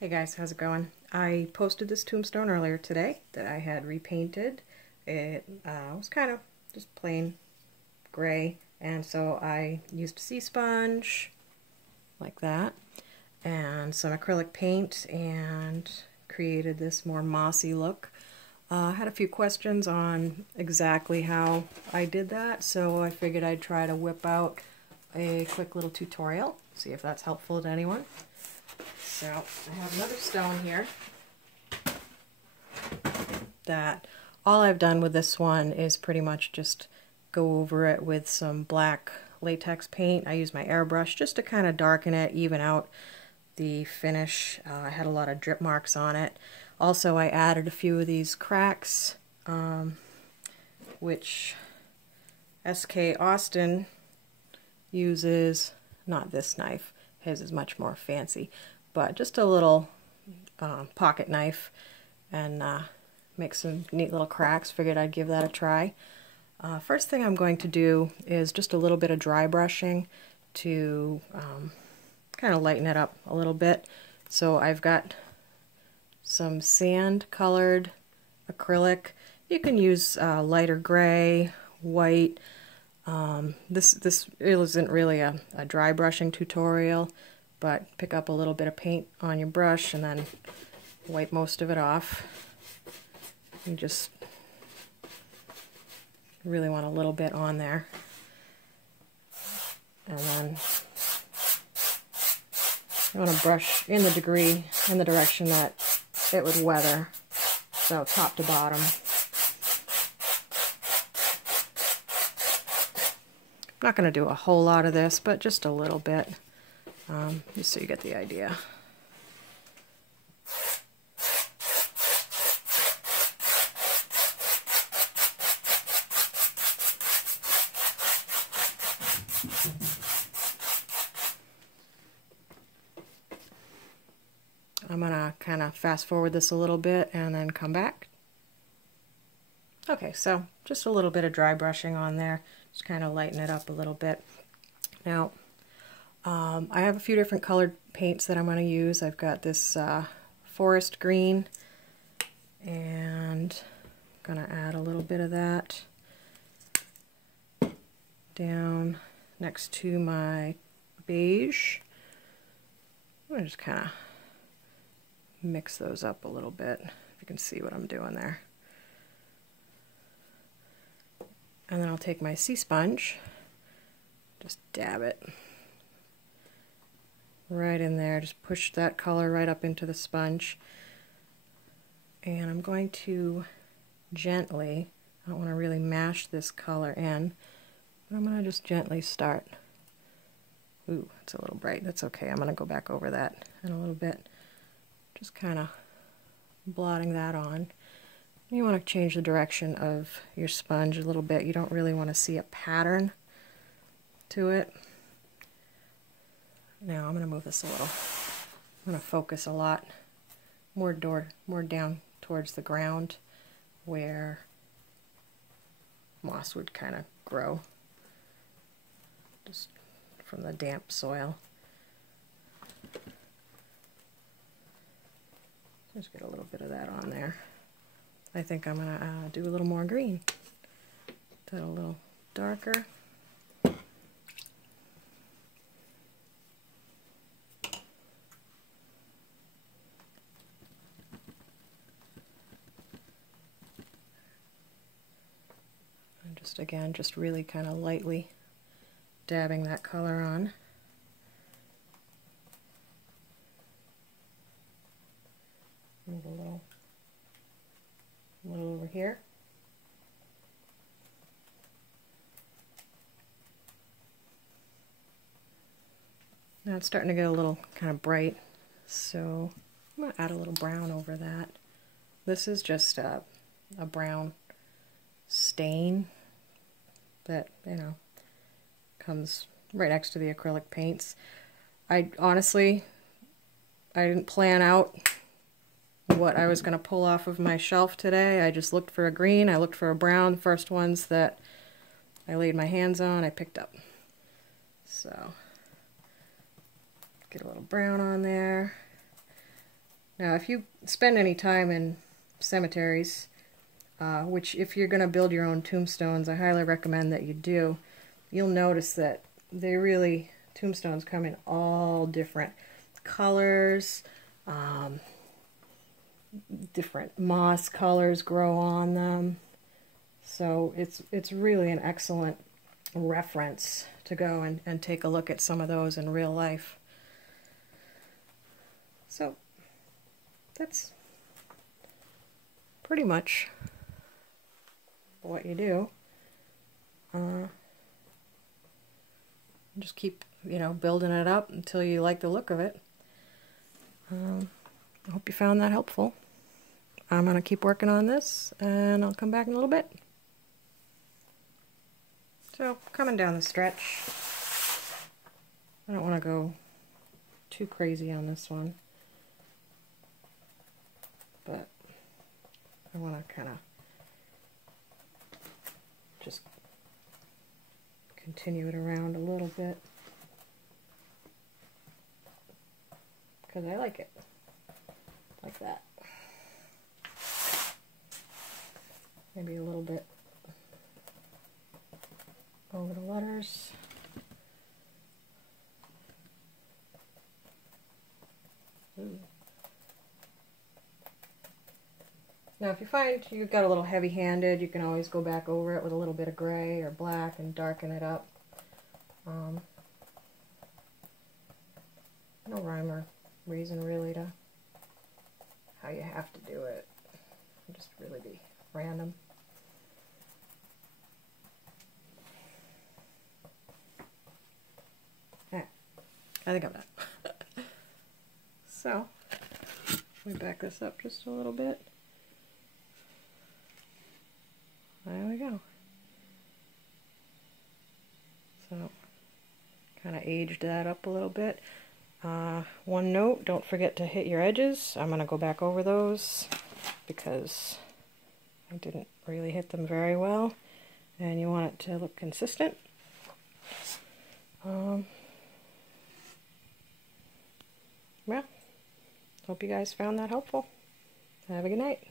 Hey guys, how's it going? I posted this tombstone earlier today that I had repainted. It was kind of just plain gray, and so I used a sea sponge like that and some acrylic paint and created this more mossy look. I had a few questions on exactly how I did that, so I figured I'd try to whip out a quick little tutorial, see if that's helpful to anyone. So I have another stone here that all I've done with this one is pretty much just go over it with some black latex paint. I use my airbrush just to kind of darken it, even out the finish. I had a lot of drip marks on it. Also, I added a few of these cracks, which SK Austin uses, not this knife, his is much more fancy, but just a little pocket knife, and make some neat little cracks. Figured I'd give that a try. First thing I'm going to do is just a little bit of dry brushing to kind of lighten it up a little bit. So I've got some sand colored acrylic. You can use lighter gray, white. This isn't really a dry brushing tutorial, but pick up a little bit of paint on your brush and then wipe most of it off. You just really want a little bit on there. And then you want to brush in the direction that it would weather, so top to bottom. I'm not going to do a whole lot of this, but just a little bit, just so you get the idea. I'm going to kind of fast forward this a little bit and then come back. Okay, so just a little bit of dry brushing on there, just kind of lighten it up a little bit. Now, I have a few different colored paints that I'm going to use. I've got this forest green, and I'm going to add a little bit of that down next to my beige. I'm going to just kind of mix those up a little bit, if you can see what I'm doing there. And then I'll take my sea sponge, just dab it right in there, just push that color right up into the sponge. And I'm going to gently, I don't want to really mash this color in, but I'm going to just gently start. Ooh, it's a little bright, that's okay, I'm going to go back over that in a little bit. Just kind of blotting that on. You want to change the direction of your sponge a little bit. You don't really want to see a pattern to it. Now I'm going to move this a little. I'm going to focus a lot more down towards the ground where moss would kind of grow, just from the damp soil. Just get a little bit of that on there. I think I'm going to do a little more green. That a little darker. I'm just, again, just really kind of lightly dabbing that color on. Move a little over here. Now it's starting to get a little kind of bright, so I'm going to add a little brown over that. This is just a brown stain that, you know, comes right next to the acrylic paints. Honestly, I didn't plan out what I was going to pull off of my shelf today. I just looked for a green, I looked for a brown. The first ones that I laid my hands on, I picked up. So, get a little brown on there. Now, if you spend any time in cemeteries, which if you're going to build your own tombstones, I highly recommend that you do, you'll notice that tombstones come in all different colors, different moss colors grow on them. So it's really an excellent reference to go and take a look at some of those in real life. So that's pretty much what you do. Just keep, building it up until you like the look of it. I hope you found that helpful. I'm going to keep working on this, and I'll come back in a little bit. So, coming down the stretch, I don't want to go too crazy on this one, but I want to kind of just continue it around a little bit, because I like it like that. Maybe a little bit over the letters. Ooh. Now if you find you've got a little heavy-handed, you can always go back over it with a little bit of gray or black and darken it up. No rhyme or reason really to how you have to do it. It'll just really be random. I think I'm done. So, let me back this up just a little bit. There we go. So, kind of aged that up a little bit. One note, don't forget to hit your edges. I'm going to go back over those because I didn't really hit them very well. And you want it to look consistent. Yeah, hope you guys found that helpful. Have a good night.